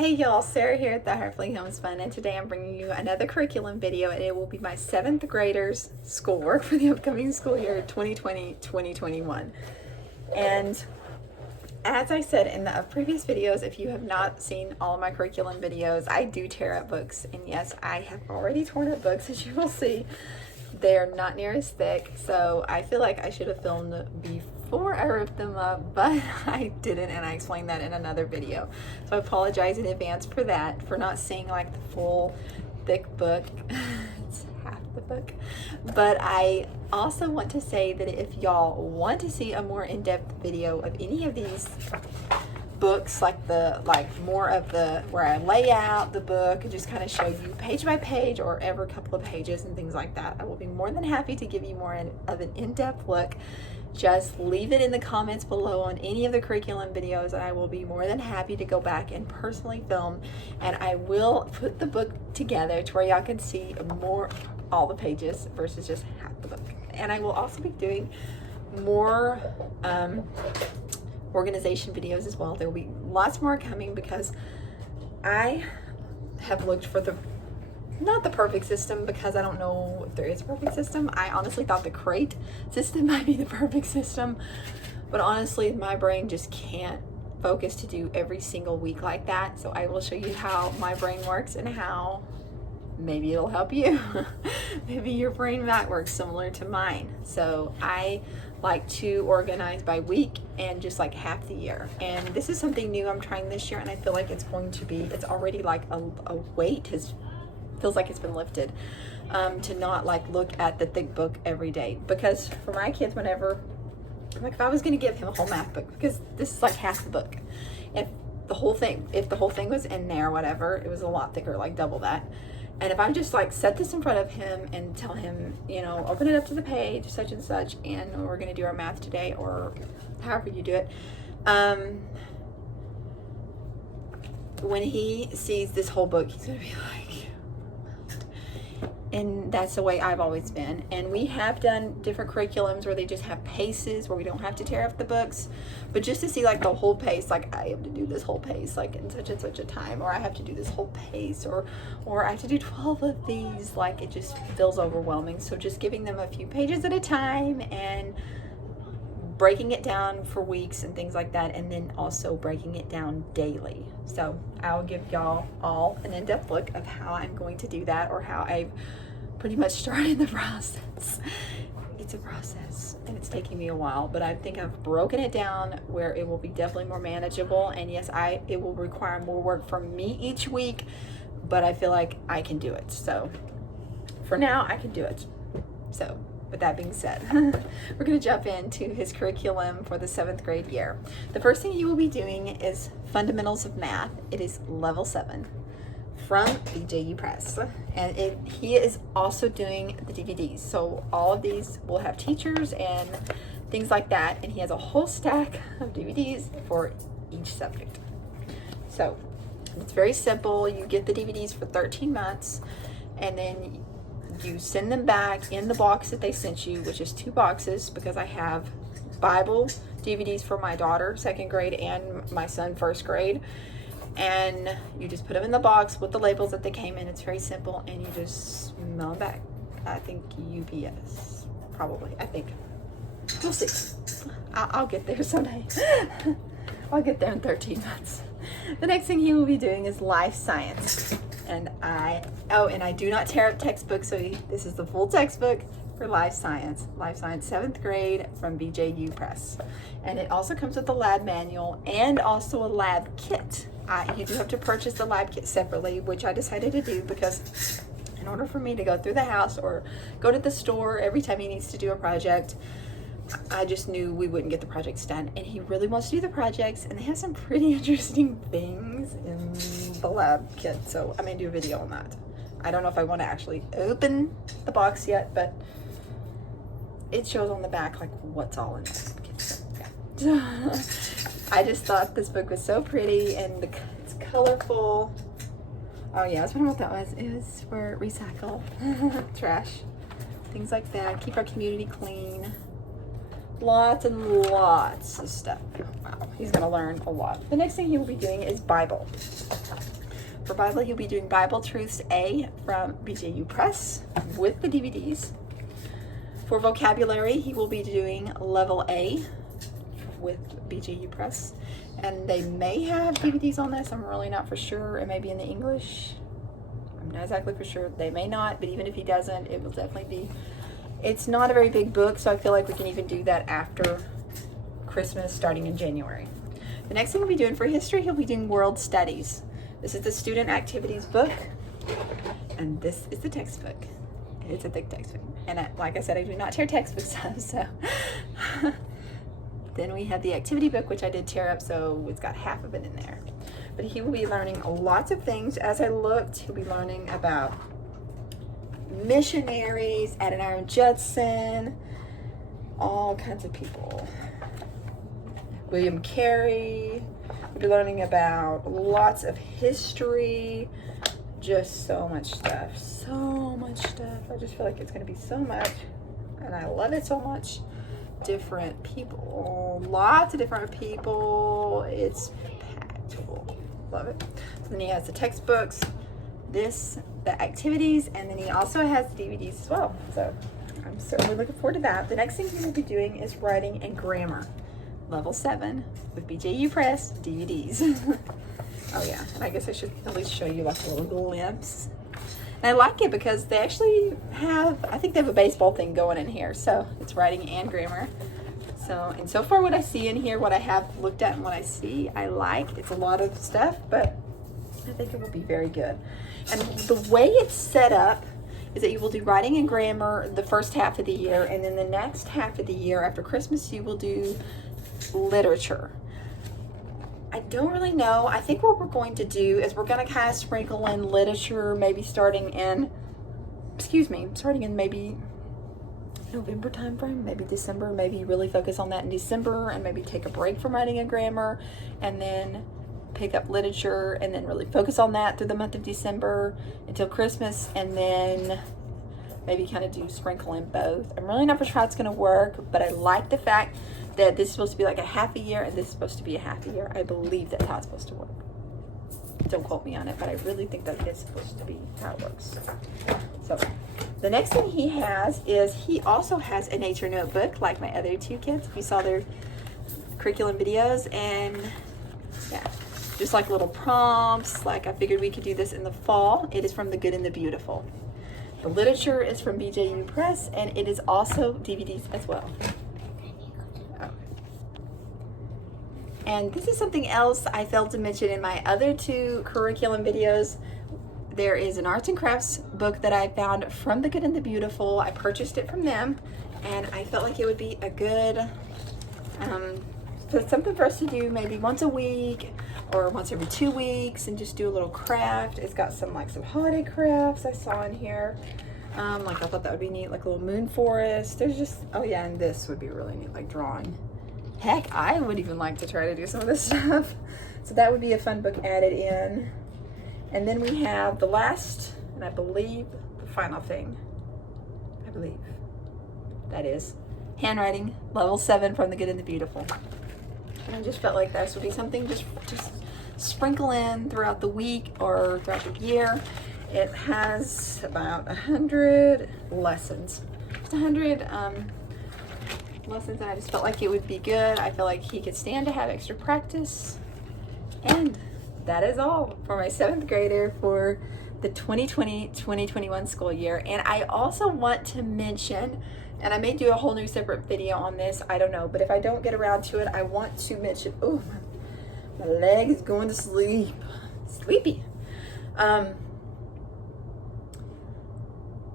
Hey y'all, Sarah here at the Heartfully Homes Fund, and today I'm bringing you another curriculum video, and it will be my 7th graders schoolwork for the upcoming school year 2020-2021. And as I said in the previous videos, if you have not seen all of my curriculum videos, I do tear up books, and yes, I have already torn up books, as you will see. They're not near as thick, so I feel like I should have filmed before I ripped them up, but I didn't, and I explained that in another video. So I apologize in advance for that, for not seeing like the full thick book. It's half the book. But I also want to say that if y'all want to see a more in-depth video of any of these books, like more of the where I lay out the book and just kind of show you page by page or every couple of pages and things like that, I will be more than happy to give you more of an in-depth look. Just leave it in the comments below on any of the curriculum videos, and I will be more than happy to go back and personally film, and I will put the book together to where y'all can see all the pages versus just half the book. And I will also be doing more organization videos as well. There will be lots more coming because I have looked for not the perfect system, because I don't know if there is a perfect system. I honestly thought the crate system might be the perfect system, but honestly my brain just can't focus to do every single week like that. So I will show you how my brain works and how maybe it'll help you. Maybe your brain might work similar to mine. So I like to organize by week and just like half the year. And this is something new I'm trying this year, and I feel like it's already like a weight feels like it's been lifted, to not like look at the thick book every day. Because for my kids, whenever, like if I was gonna give him a whole math book, because this is like half the book, if the whole thing was in there or whatever, it was a lot thicker, like double that. And if I just like set this in front of him and tell him, you know, open it up to the page such and such, and we're gonna do our math today, or however you do it, when he sees this whole book, he's gonna be like, and that's the way I've always been. And we have done different curriculums where they just have paces where we don't have to tear up the books, but just to see like the whole pace, like I have to do this whole pace like in such and such a time, or I have to do this whole pace, or I have to do 12 of these, like it just feels overwhelming. So just giving them a few pages at a time and breaking it down for weeks and things like that, and then also breaking it down daily. So I'll give y'all all an in-depth look of how I'm going to do that, or how I've pretty much started the process. It's a process and it's taking me a while, but I think I've broken it down where it will be definitely more manageable. And yes, it will require more work from me each week, but I feel like I can do it. So for now, I can do it. So with that being said, we're going to jump into his curriculum for the 7th grade year. The first thing he will be doing is Fundamentals of Math. It is level 7 from BJU Press. And he is also doing the DVDs. So all of these will have teachers and things like that. And he has a whole stack of DVDs for each subject. So it's very simple. You get the DVDs for 13 months, and then you send them back in the box that they sent you, which is 2 boxes, because I have Bible DVDs for my daughter 2nd grade and my son 1st grade, and you just put them in the box with the labels that they came in. It's very simple, and you just mail them back. I think UPS, probably. I think we'll see. I'll get there someday. I'll get there in 13 months. The next thing he will be doing is life science. And I do not tear up textbooks, so this is the full textbook for life science. Life science 7th grade from BJU Press. And it also comes with a lab manual and also a lab kit. You do have to purchase the lab kit separately, which I decided to do because in order for me to go through the house or go to the store every time he needs to do a project, I just knew we wouldn't get the projects done. And he really wants to do the projects, and they have some pretty interesting things in the lab kit. So I'm gonna do a video on that. I don't know if I want to actually open the box yet, but it shows on the back like what's all in it. So, yeah. I just thought this book was so pretty, and it's colorful. Oh yeah, I was wondering what that was. It was for recycle, trash, things like that. Keep our community clean. Lots and lots of stuff. Wow, he's gonna learn a lot. The next thing he will be doing is Bible. For Bible, he'll be doing Bible Truths A from BJU Press with the DVDs. For vocabulary, he will be doing Level A with BJU Press. And they may have DVDs on this. I'm really not for sure. It may be in the English. I'm not exactly for sure. They may not, but even if he doesn't, it will definitely be. It's not a very big book, so I feel like we can even do that after Christmas, starting in January. The next thing we'll be doing for history, he'll be doing World Studies. This is the student activities book, and this is the textbook. It's a thick textbook, and like I said, I do not tear textbooks up, so. Then we have the activity book, which I did tear up, so it's got half of it in there. But he will be learning lots of things. As I looked, he'll be learning about missionaries, Adoniram Judson, all kinds of people. William Carey. We'll be learning about lots of history, just so much stuff. So much stuff. I just feel like it's going to be so much, and I love it so much. Different people, lots of different people. It's packed full. Love it. So then he has the textbooks, the activities, and then he also has DVDs as well. So I'm certainly looking forward to that. The next thing he will be doing is writing and grammar, Level 7 with BJU Press DVDs. Oh yeah, and I guess I should at least show you like a little glimpse. And I like it because they actually have, I think they have a baseball thing going in here. So it's writing and grammar. So, and so far what I see in here, what I have looked at and what I see, I like. It's a lot of stuff, but I think it will be very good. And the way it's set up is that you will do writing and grammar the first half of the year, and then the next half of the year after Christmas, you will do literature. I don't really know. I think what we're going to do is we're going to kind of sprinkle in literature, maybe starting in maybe November time frame, maybe December, maybe really focus on that in December and maybe take a break from writing and grammar and then pick up literature and then really focus on that through the month of December until Christmas, and then maybe kind of do sprinkle in both. I'm really not for sure how it's going to work, but I like the fact that this is supposed to be like a half a year and this is supposed to be a half a year. I believe that's how it's supposed to work. Don't quote me on it, but I really think that is supposed to be how it works. So the next thing he has is he also has a nature notebook like my other two kids. If you saw their curriculum videos, and yeah, just like little prompts. Like I figured we could do this in the fall. It is from The Good and the Beautiful. The literature is from BJU Press, and it is also DVDs as well. And this is something else I failed to mention in my other two curriculum videos. There is an arts and crafts book that I found from The Good and the Beautiful. I purchased it from them, and I felt like it would be a good something for us to do maybe once a week or once every 2 weeks and just do a little craft. It's got some holiday crafts I saw in here. Like I thought that would be neat, like a little moon forest. There's just, oh yeah, and this would be really neat, like drawing. Heck, I would even like to try to do some of this stuff. So that would be a fun book added in. And then we have the last, and I believe the final thing, I believe, that is handwriting, level 7 from The Good and the Beautiful. And I just felt like this would be something just sprinkle in throughout the week or throughout the year. It has about 100 lessons. It's 100 lessons, and I just felt like it would be good. I feel like he could stand to have extra practice. And that is all for my 7th grader for the 2020-2021 school year. And I also want to mention, and I may do a whole new separate video on this, I don't know, but if I don't get around to it, I want to mention, oh, my leg is going to sleep. Sleepy.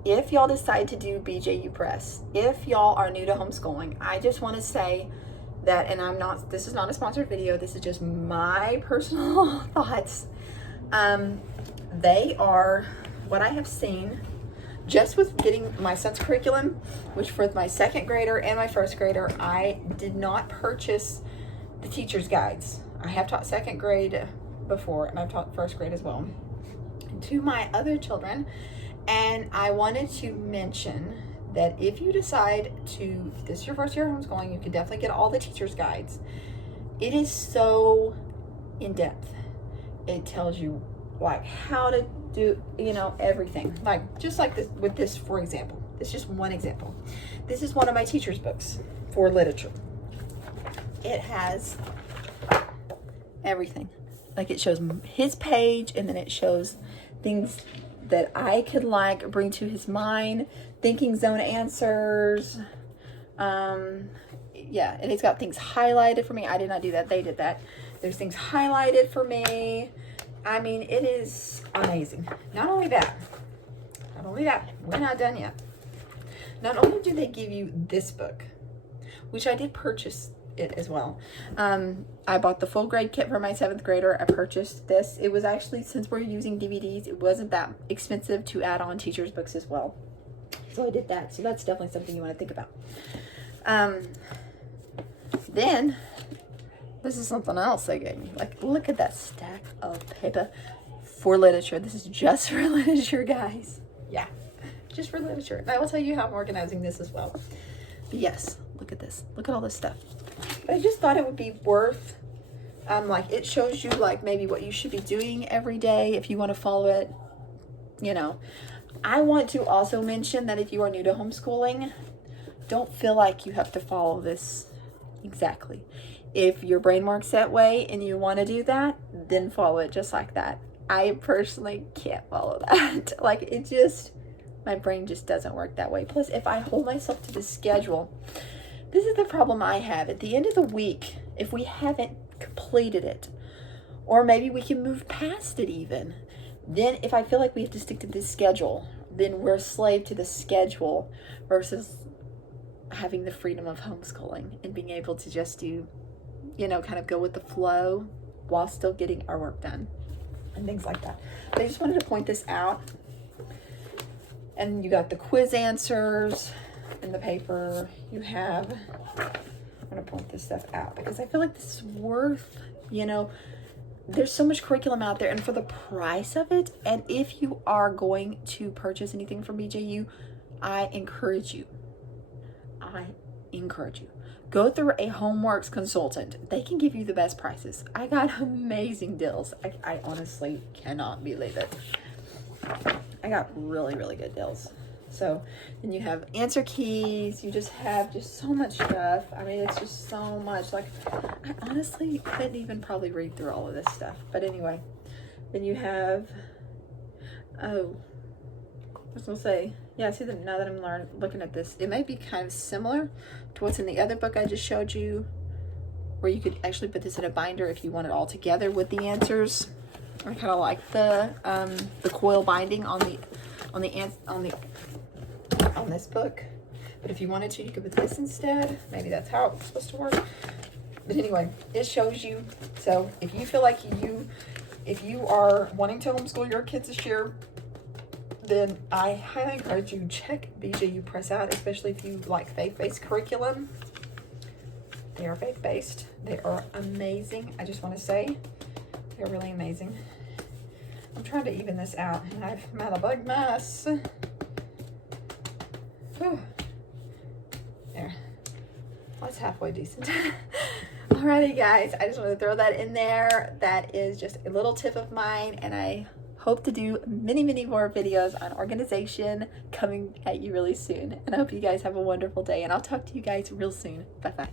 If y'all decide to do BJU Press, if y'all are new to homeschooling, I just want to say that, and this is not a sponsored video, this is just my personal thoughts. They are, what I have seen, just with getting my son's curriculum, which for my 2nd grader and my 1st grader, I did not purchase the teacher's guides. I have taught 2nd grade before, and I've taught 1st grade as well, to my other children. And I wanted to mention that if you decide to, this is your first year of homeschooling, you can definitely get all the teacher's guides. It is so in depth. It tells you like how to do, you know, everything. Like just like this with this, for example, this is just one example. This is one of my teacher's books for literature. It has everything. Like it shows his page, and then it shows things that I could like bring to his mind, thinking zone answers. Yeah, and it's got things highlighted for me. I did not do that. They did that. There's things highlighted for me. I mean, it is amazing. Not only that, we're not done yet. Not only do they give you this book, which I did purchase it as well. I bought the full grade kit for my 7th grader. I purchased this. It was actually, since we're using DVDs, it wasn't that expensive to add on teacher's books as well. So I did that. So that's definitely something you want to think about. Then this is something else they gave me. Like, look at that stack of paper for literature. This is just for literature, guys. Yeah, just for literature. And I will tell you how I'm organizing this as well. But yes, look at this. Look at all this stuff. But I just thought it would be worth, like, it shows you, like, maybe what you should be doing every day if you want to follow it, you know. I want to also mention that if you are new to homeschooling, don't feel like you have to follow this exactly. If your brain works that way and you want to do that, then follow it just like that. I personally can't follow that. Like, it just, my brain just doesn't work that way. Plus, if I hold myself to the schedule, this is the problem I have. At the end of the week, if we haven't completed it, or maybe we can move past it even, then if I feel like we have to stick to this schedule, then we're a slave to the schedule versus having the freedom of homeschooling and being able to just do, you know, kind of go with the flow while still getting our work done and things like that. But I just wanted to point this out. And you got the quiz answers in the paper. You have, I'm going to point this stuff out because I feel like this is worth, you know, there's so much curriculum out there, and for the price of it, and if you are going to purchase anything from BJU, I encourage you, go through a Homeworks consultant. They can give you the best prices. I got amazing deals. I honestly cannot believe it. I got really, really good deals. So then you have answer keys. You just have just so much stuff. I mean, it's just so much. Like, I honestly couldn't even probably read through all of this stuff. But anyway, then you have, oh, I was going to say, yeah, see that now that I'm looking at this, it may be kind of similar to what's in the other book I just showed you, where you could actually put this in a binder if you want it all together with the answers. I kind of like the coil binding on this book, but if you wanted to, you could put this instead. Maybe that's how it's supposed to work. But anyway, it shows you. So if you feel like if you are wanting to homeschool your kids this year, then I highly encourage you check BJU Press out, especially if you like faith-based curriculum. They are faith-based. They are amazing. I just want to say they're really amazing. I'm trying to even this out, and I've made a big mess. Whew. There. That's halfway decent. Alrighty, guys. I just want to throw that in there. That is just a little tip of mine, and I hope to do many, many more videos on organization coming at you really soon. And I hope you guys have a wonderful day, and I'll talk to you guys real soon. Bye-bye.